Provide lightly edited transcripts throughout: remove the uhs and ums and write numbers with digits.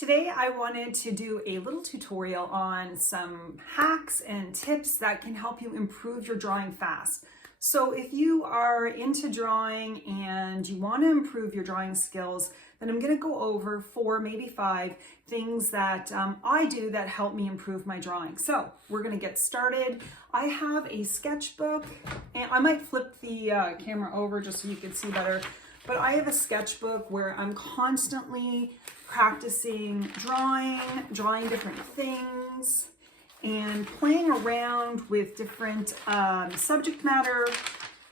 Today I wanted to do a little tutorial on some hacks and tips that can help you improve your drawing fast. So if you are into drawing and you want to improve your drawing skills, then I'm going to go over 4, maybe 5 things that I do that help me improve my drawing. So we're going to get started. I have a sketchbook, and I might flip the camera over just so you can see better. But I have a sketchbook where I'm constantly practicing drawing different things, and playing around with different subject matter.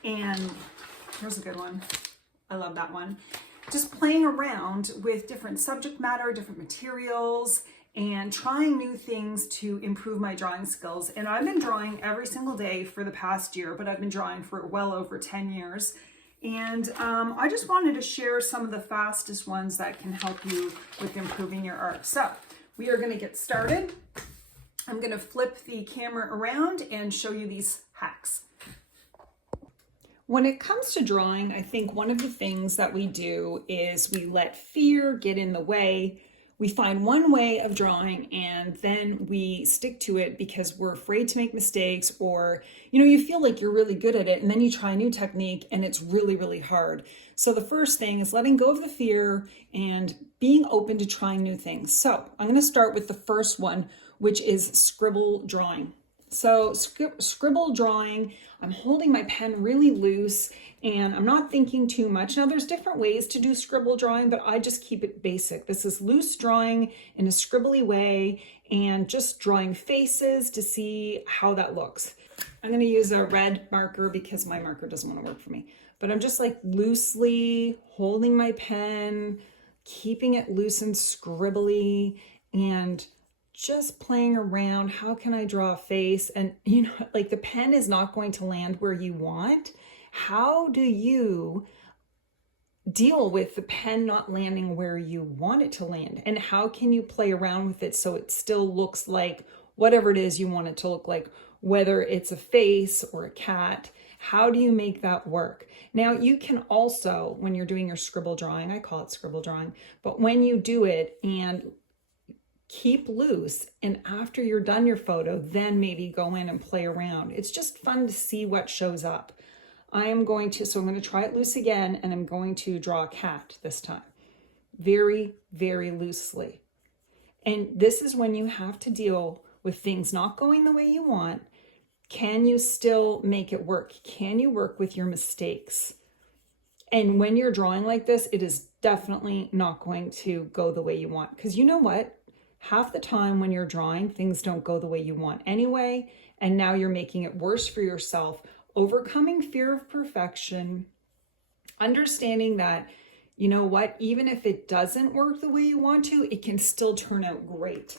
And here's a good one. I love that one. Just playing around with different subject matter, different materials, and trying new things to improve my drawing skills. And I've been drawing every single day for the past year, but I've been drawing for well over 10 years. And I just wanted to share some of the fastest ones that can help you with improving your art. So we are going to get started. I'm going to flip the camera around and show you these hacks. When it comes to drawing, I think one of the things that we do is we let fear get in the way. We find one way of drawing and then we stick to it because we're afraid to make mistakes, or you feel like you're really good at it and then you try a new technique and it's really, really hard. So the first thing is letting go of the fear and being open to trying new things. So I'm going to start with the first one, which is scribble drawing. So scribble drawing, I'm holding my pen really loose and I'm not thinking too much. Now there's different ways to do scribble drawing, but I just keep it basic. This is loose drawing in a scribbly way and just drawing faces to see how that looks. I'm going to use a red marker because my marker doesn't want to work for me, but I'm just like loosely holding my pen, keeping it loose and scribbly, and just playing around. How can I draw a face? And like the pen is not going to land where you want. How do you deal with the pen not landing where you want it to land? And how can you play around with it so it still looks like whatever it is you want it to look like, whether it's a face or a cat? How do you make that work? Now you can also, when you're doing your scribble drawing, I call it scribble drawing, but when you do it and keep loose, and after you're done your photo, then maybe go in and play around. It's just fun to see what shows up. I'm going to try it loose again, and I'm going to draw a cat this time. Very, very loosely. And this is when you have to deal with things not going the way you want. Can you still make it work? Can you work with your mistakes? And when you're drawing like this, it is definitely not going to go the way you want. Because you know what? Half the time when you're drawing, things don't go the way you want anyway, and now you're making it worse for yourself. Overcoming fear of perfection, understanding that, even if it doesn't work the way you want to, it can still turn out great.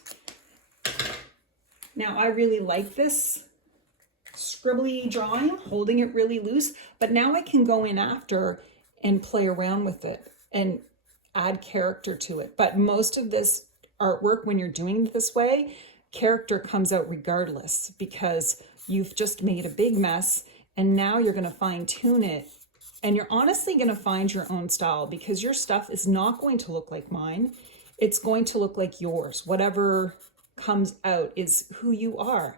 Now, I really like this scribbly drawing, holding it really loose, but now I can go in after and play around with it and add character to it. But most of this artwork, when you're doing it this way, character comes out regardless because you've just made a big mess, and now you're going to fine tune it, and you're honestly going to find your own style because your stuff is not going to look like mine. It's going to look like yours. Whatever comes out is who you are.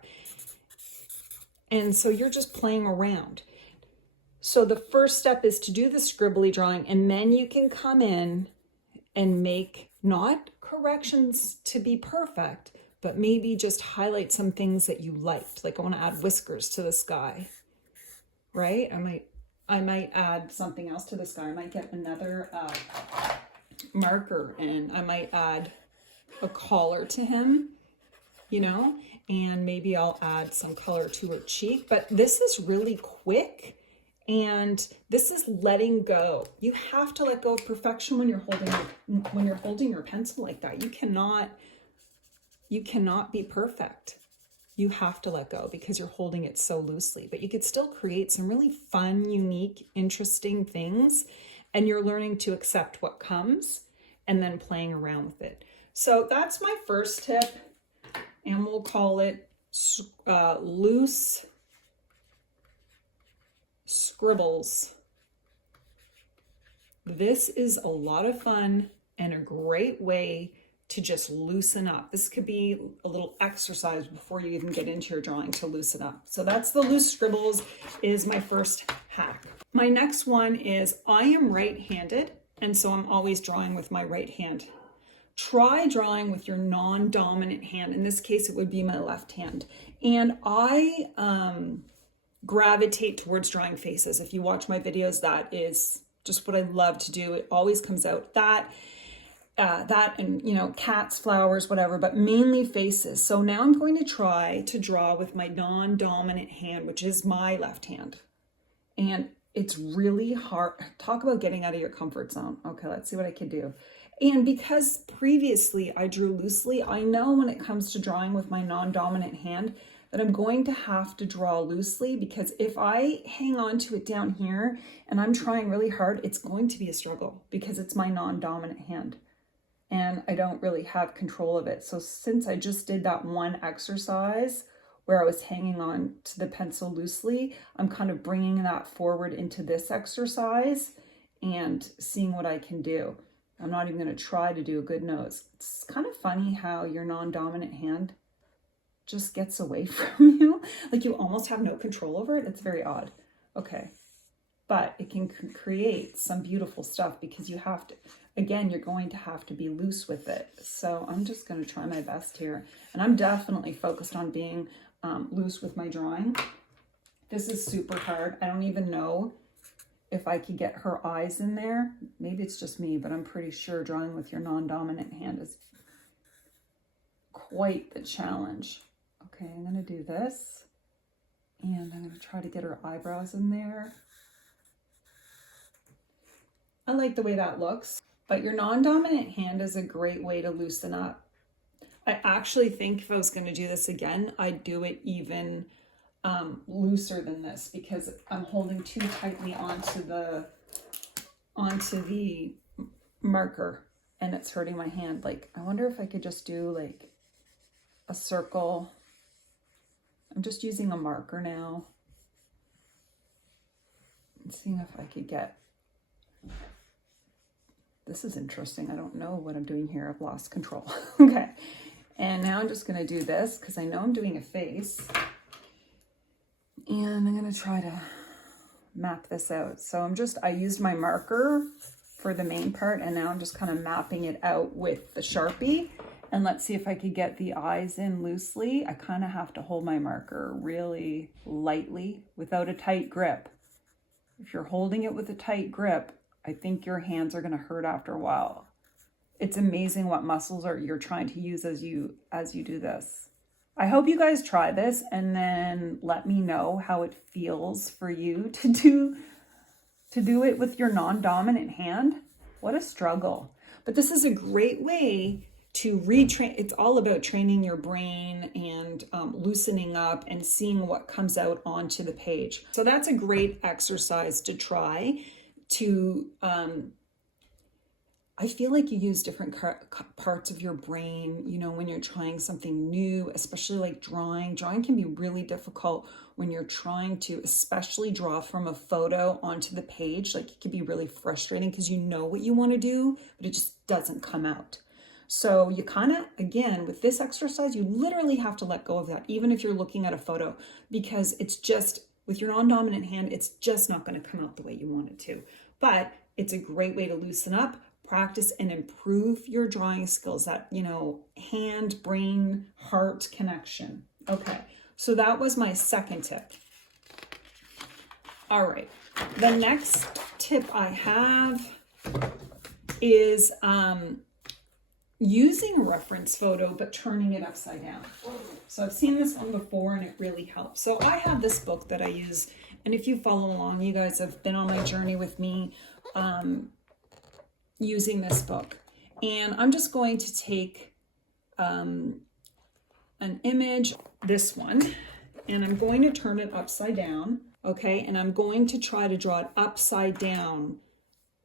And so you're just playing around. So the first step is to do the scribbly drawing, and then you can come in and make not corrections to be perfect, but maybe just highlight some things that you liked. Like I want to add whiskers to this guy, right? I might add something else to this guy. I might get another marker and I might add a collar to him, and maybe I'll add some color to her cheek. But this is really quick. And this is letting go. You have to let go of perfection when you're holding your pencil like that. You cannot be perfect. You have to let go because you're holding it so loosely. But you could still create some really fun, unique, interesting things, and you're learning to accept what comes and then playing around with it. So that's my first tip, and we'll call it loose scribbles. This is a lot of fun and a great way to just loosen up. This could be a little exercise before you even get into your drawing to loosen up. So that's the loose scribbles is my first hack. My next one is I am right-handed, and so I'm always drawing with my right hand. Try drawing with your non-dominant hand. In this case, it would be my left hand. And I gravitate towards drawing faces. If you watch my videos, that is just what I love to do. It always comes out that and, you know, cats, flowers, whatever, but mainly faces. So now I'm going to try to draw with my non-dominant hand, which is my left hand. And it's really hard. Talk about getting out of your comfort zone. Okay, let's see what I can do. And because previously I drew loosely, I know when it comes to drawing with my non-dominant hand that I'm going to have to draw loosely, because if I hang on to it down here and I'm trying really hard, it's going to be a struggle because it's my non-dominant hand and I don't really have control of it. So since I just did that one exercise where I was hanging on to the pencil loosely, I'm kind of bringing that forward into this exercise and seeing what I can do. I'm not even going to try to do a good nose. It's kind of funny how your non-dominant hand just gets away from you. Like you almost have no control over it. It's very odd. Okay. But it can create some beautiful stuff because you have to, again, you're going to have to be loose with it. So I'm just going to try my best here. And I'm definitely focused on being loose with my drawing. This is super hard. I don't even know if I could get her eyes in there. Maybe it's just me, but I'm pretty sure drawing with your non-dominant hand is quite the challenge. Okay, I'm gonna do this, and I'm gonna try to get her eyebrows in there. I like the way that looks, but your non-dominant hand is a great way to loosen up. I actually think if I was gonna do this again, I'd do it even looser than this because I'm holding too tightly onto the marker and it's hurting my hand. Like, I wonder if I could just do like a circle. I'm just using a marker now and seeing if I could get, this is interesting. I don't know what I'm doing here. I've lost control. Okay. And now I'm just going to do this because I know I'm doing a face. And I'm going to try to map this out. So I used my marker for the main part, and now I'm just kind of mapping it out with the Sharpie. And let's see if I could get the eyes in loosely. I kind of have to hold my marker really lightly without a tight grip. If you're holding it with a tight grip, I think your hands are going to hurt after a while. It's amazing what muscles you're trying to use as you do this. I hope you guys try this and then let me know how it feels for you to do it with your non-dominant hand. What a struggle. But this is a great way to retrain. It's all about training your brain and loosening up and seeing what comes out onto the page. So that's a great exercise to try to, I feel like you use different parts of your brain, you know, when you're trying something new, especially like drawing. Drawing can be really difficult when you're trying to especially draw from a photo onto the page. Like it can be really frustrating because you know what you want to do, but it just doesn't come out. So you kind of, again, with this exercise, you literally have to let go of that, even if you're looking at a photo, because it's just, with your non-dominant hand, it's just not going to come out the way you want it to. But it's a great way to loosen up, practice, and improve your drawing skills, that, you know, hand, brain, heart connection. Okay, so that was my second tip. All right, the next tip I have is using a reference photo, but turning it upside down. So I've seen this one before and it really helps. So I have this book that I use, and if you follow along, you guys have been on my journey with me using this book. And I'm just going to take an image, this one, and I'm going to turn it upside down, okay? And I'm going to try to draw it upside down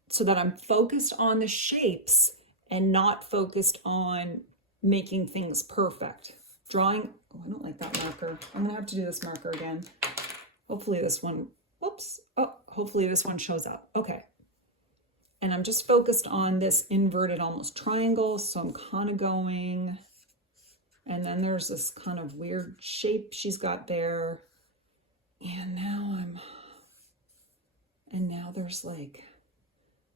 so that I'm focused on the shapes and not focused on making things perfect. Drawing, oh, I don't like that marker. I'm gonna have to do this marker again. Hopefully this one, oops, oh, hopefully this one shows up. Okay. And I'm just focused on this inverted almost triangle. So I'm kind of going, and then there's this kind of weird shape she's got there. And now there's like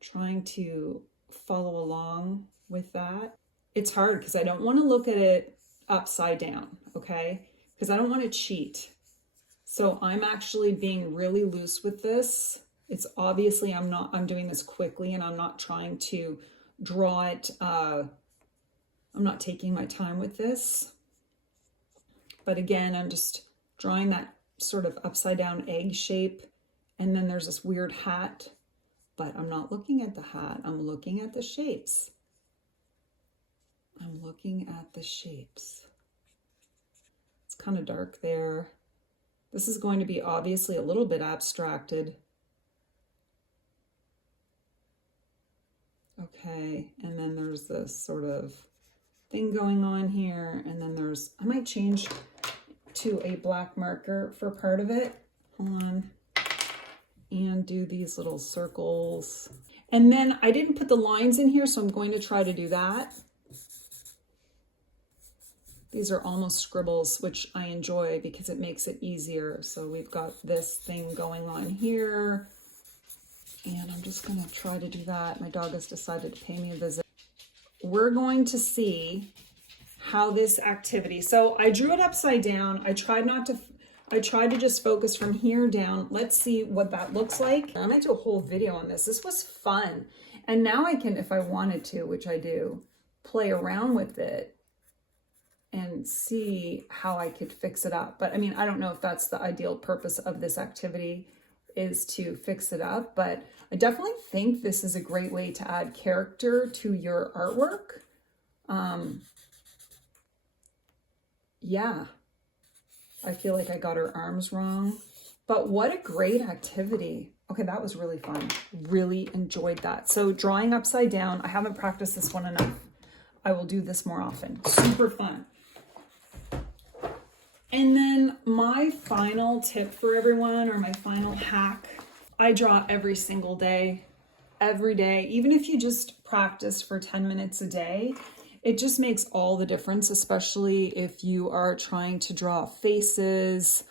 trying to follow along with that. It's hard because I don't want to look at it upside down, okay? Because I don't want to cheat. So I'm actually being really loose with this. It's obviously I'm doing this quickly and I'm not trying to draw it. I'm not taking my time with this. But again, I'm just drawing that sort of upside down egg shape. And then there's this weird hat, but I'm not looking at the hat. I'm looking at the shapes. I'm looking at the shapes. It's kind of dark there. This is going to be obviously a little bit abstracted. Okay, and then there's this sort of thing going on here, and then I might change to a black marker for part of it. Hold on. And do these little circles. And then I didn't put the lines in here, so I'm going to try to do that. These are almost scribbles, which I enjoy because it makes it easier. So we've got this thing going on here. And I'm just going to try to do that. My dog has decided to pay me a visit. We're going to see how this activity, so I drew it upside down. I tried to just focus from here down. Let's see what that looks like. I might do a whole video on this. This was fun. And now I can, if I wanted to, which I do, play around with it and see how I could fix it up. But I mean, I don't know if that's the ideal purpose of this activity, is to fix it up, but I definitely think this is a great way to add character to your artwork. Yeah, I feel like I got her arms wrong, but what a great activity. Okay, that was really fun. Really enjoyed that. So drawing upside down, I haven't practiced this one enough. I will do this more often. Super fun. And then my final tip for everyone, or my final hack, I draw every single day, every day. Even if you just practice for 10 minutes a day, it just makes all the difference, especially if you are trying to draw faces.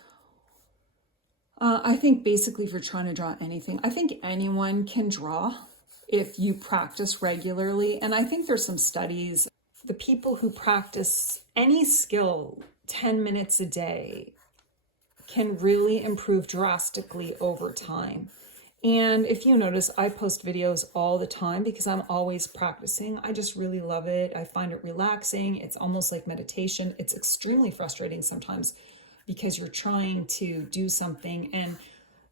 I think basically if you're trying to draw anything, I think anyone can draw if you practice regularly. And I think there's some studies, the people who practice any skill 10 minutes a day can really improve drastically over time. And if you notice, I post videos all the time because I'm always practicing. I just really love it. I find it relaxing. It's almost like meditation. It's extremely frustrating sometimes because you're trying to do something and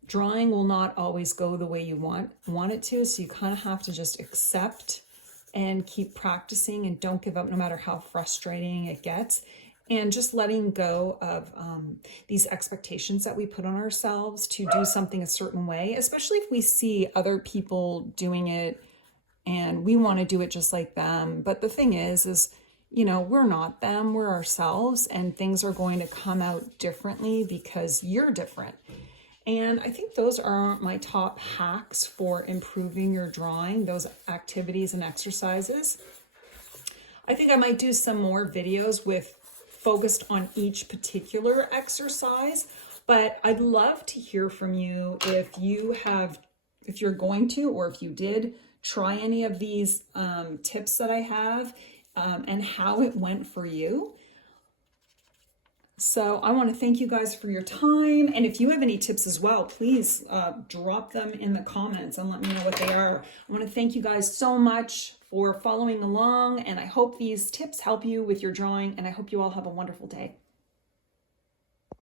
drawing will not always go the way you want it to. So you kind of have to just accept and keep practicing and don't give up no matter how frustrating it gets. And just letting go of these expectations that we put on ourselves to do something a certain way, especially if we see other people doing it and we want to do it just like them. But the thing is, you know, we're not them, we're ourselves, and things are going to come out differently because you're different. And I think those are my top hacks for improving your drawing, those activities and exercises. I think I might do some more videos focused on each particular exercise, but I'd love to hear from you if you're going to, or if you did try any of these tips that I have and how it went for you. So I want to thank you guys for your time. And if you have any tips as well, please drop them in the comments and let me know what they are. I want to thank you guys so much for following along, and I hope these tips help you with your drawing, and I hope you all have a wonderful day.